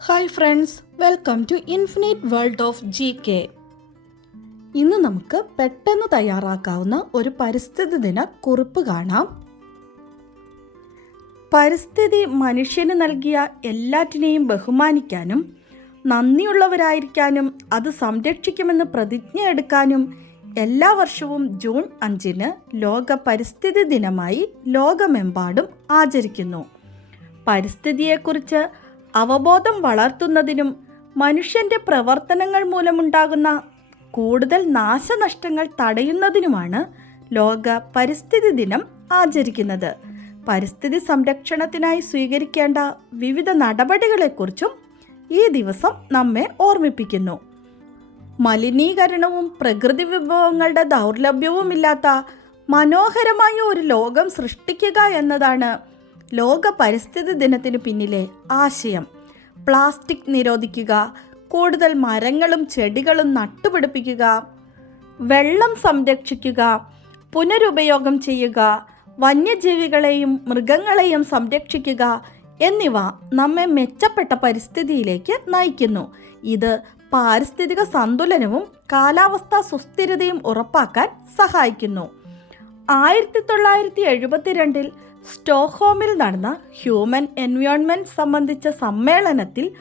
Hi friends welcome to infinite world of G K ഇന്ന് നമുക്ക് പെട്ടെന്ന് തയ്യാറാക്കാവുന്ന ഒരു പരിസ്ഥിതി ദിന കുറിപ്പ് കാണാം. പരിസ്ഥിതി മനുഷ്യന് നൽകിയ എല്ലാറ്റിനെയും ബഹുമാനിക്കാനും നന്ദിയുള്ളവരായിരിക്കാനും അത് സംരക്ഷിക്കുമെന്ന് പ്രതിജ്ഞ എടുക്കാനും എല്ലാ വർഷവും ജൂൺ അഞ്ചിന് ലോക പരിസ്ഥിതി ദിനമായി ലോകമെമ്പാടും ആചരിക്കുന്നു. പരിസ്ഥിതിയെക്കുറിച്ച് അവബോധം വളർത്തുന്നതിനും മനുഷ്യന്റെ പ്രവർത്തനങ്ങൾ മൂലമുണ്ടാകുന്ന കൂടുതൽ നാശനഷ്ടങ്ങൾ തടയുന്നതിനുമാണ് ലോക പരിസ്ഥിതി ദിനം ആചരിക്കുന്നത്. പരിസ്ഥിതി സംരക്ഷണത്തിനായി സ്വീകരിക്കേണ്ട വിവിധ നടപടികളെക്കുറിച്ചും ഈ ദിവസം നമ്മെ ഓർമ്മിപ്പിക്കുന്നു. മലിനീകരണവും പ്രകൃതി വിഭവങ്ങളുടെ ദൗർലഭ്യവുമില്ലാത്ത മനോഹരമായ ഒരു ലോകം സൃഷ്ടിക്കുക എന്നതാണ് ലോക പരിസ്ഥിതി ദിനത്തിന് പിന്നിലെ ആശയം. പ്ലാസ്റ്റിക് നിരോധിക്കുക കൂടുതൽ മരങ്ങളും ചെടികളും നട്ടുപിടിപ്പിക്കുക വെള്ളം സംരക്ഷിക്കുക പുനരുപയോഗം ചെയ്യുക വന്യജീവികളെയും മൃഗങ്ങളെയും സംരക്ഷിക്കുക എന്നിവ നമ്മെ മെച്ചപ്പെട്ട പരിസ്ഥിതിയിലേക്ക് നയിക്കുന്നു. ഇത് പാരിസ്ഥിതിക സന്തുലനവും കാലാവസ്ഥാ സുസ്ഥിരതയും ഉറപ്പാക്കാൻ സഹായിക്കുന്നു. ആയിരത്തി തൊള്ളായിരത്തി എഴുപത്തിരണ്ടിൽ സ്റ്റോക്ക്ഹോമിൽ നടന്ന ഹ്യൂമൻ എൻവയോൺമെന്റ് സംബന്ധിച്ച സമ്മേളനത്തിൽ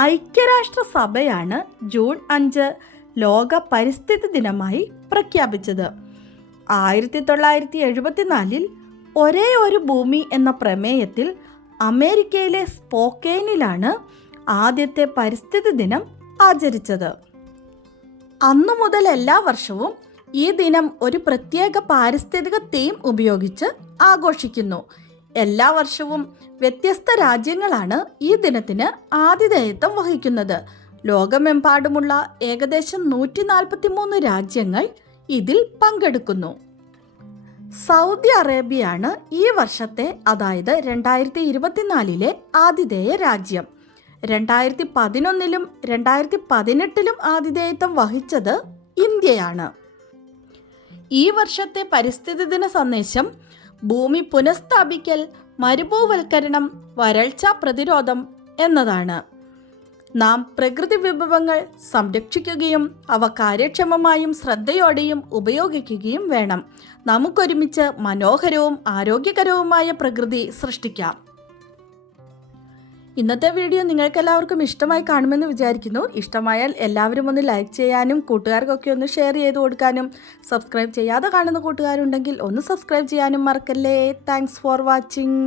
ഐക്യരാഷ്ട്രസഭയാണ് ജൂൺ അഞ്ച് ലോക പരിസ്ഥിതി ദിനമായി പ്രഖ്യാപിച്ചത്. ആയിരത്തി തൊള്ളായിരത്തി എഴുപത്തിനാലിൽ ഒരേ ഒരു ഭൂമി എന്ന പ്രമേയത്തിൽ അമേരിക്കയിലെ സ്പോക്കെയിനിലാണ് ആദ്യത്തെ പരിസ്ഥിതി ദിനം ആചരിച്ചത്. അന്നു മുതൽ എല്ലാ വർഷവും ഈ ദിനം ഒരു പ്രത്യേക പാരിസ്ഥിതിക തീം ഉപയോഗിച്ച് ആഘോഷിക്കുന്നു. എല്ലാ വർഷവും വ്യത്യസ്ത രാജ്യങ്ങളാണ് ഈ ദിനത്തിന് ആതിഥേയത്വം വഹിക്കുന്നത്. ലോകമെമ്പാടുമുള്ള ഏകദേശം നൂറ്റി നാൽപ്പത്തി മൂന്ന് രാജ്യങ്ങൾ ഇതിൽ പങ്കെടുക്കുന്നു. സൗദി അറേബ്യയാണ് ഈ വർഷത്തെ അതായത് രണ്ടായിരത്തി ഇരുപത്തിനാലിലെ ആതിഥേയ രാജ്യം. രണ്ടായിരത്തി പതിനൊന്നിലും രണ്ടായിരത്തി പതിനെട്ടിലും ആതിഥേയത്വം വഹിച്ചത് ഇന്ത്യയാണ്. ഈ വർഷത്തെ പരിസ്ഥിതി ദിന സന്ദേശം ഭൂമി പുനഃസ്ഥാപിക്കൽ മരുഭൂവൽക്കരണം വരൾച്ച പ്രതിരോധം എന്നതാണ്. നാം പ്രകൃതി വിഭവങ്ങൾ സംരക്ഷിക്കുകയും അവ കാര്യക്ഷമമായും ശ്രദ്ധയോടെയും ഉപയോഗിക്കുകയും വേണം. നമുക്കൊരുമിച്ച് മനോഹരവും ആരോഗ്യകരവുമായ പ്രകൃതി സൃഷ്ടിക്കാം. ഇന്നത്തെ വീഡിയോ നിങ്ങൾക്ക് എല്ലാവർക്കും ഇഷ്ടമായി കാണുമെന്ന് വിചാരിക്കുന്നു. ഇഷ്ടമായാൽ എല്ലാവരും ഒന്ന് ലൈക്ക് ചെയ്യാനും കൂട്ടുകാർക്കൊക്കെ ഒന്ന് ഷെയർ ചെയ്ത് കൊടുക്കാനും സബ്സ്ക്രൈബ് ചെയ്യാതെ കാണുന്ന കൂട്ടുകാരുണ്ടെങ്കിൽ ഒന്ന് സബ്സ്ക്രൈബ് ചെയ്യാനും മറക്കല്ലേ. Thanks for watching